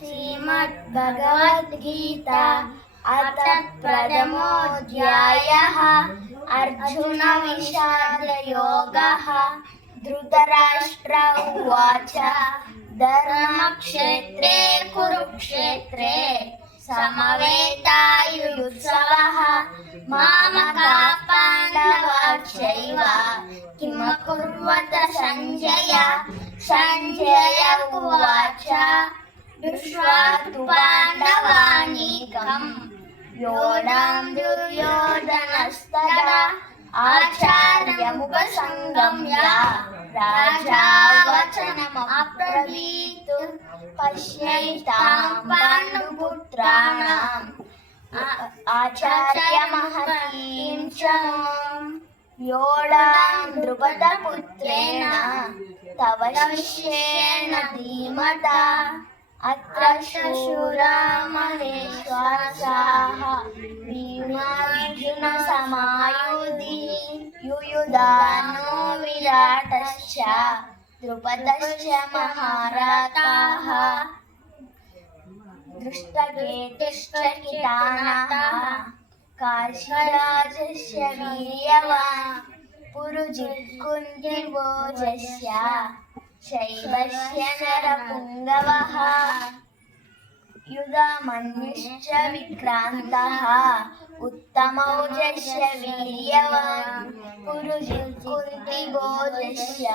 श्रीमद्भगवद्गीता अथ प्रथमोऽध्यायः अर्जुनविषादयोगः। धृतराष्ट्र उवाच धर्मक्षेत्रे कुरुक्षेत्रे समवेतायुयुत्सवः मामकाः पाण्डवाश्चैव किमकुर्वत सञ्जय। सञ्जय उवाच दृष्ट्वा तु पाण्डवानीकम् योधां दुर्योधनस्तदा आचार्यमुपसंगम्य राजा वचनमब्रवीत् पश्यैतां पाण्डुपुत्राणाम् आचार्यमहतीं च योधां द्रुपदपुत्रेण तव शिष्येण धीमता अत्र शूरा महेश्वासाः भीमार्जुनसमायुधि युयुधानो विराटश्च द्रुपदश्च महारथाः दृष्टकेतुश्च किटानः काशीराजस्य वीर्यवान् पुरुजित् कुन्तिभोजस्य शैवस्य नरपुङ्गवः युधामन्युश्च विक्रान्तः उत्तमौजस्य वीर्यवान् पुरुजित् कुन्तिभोजस्य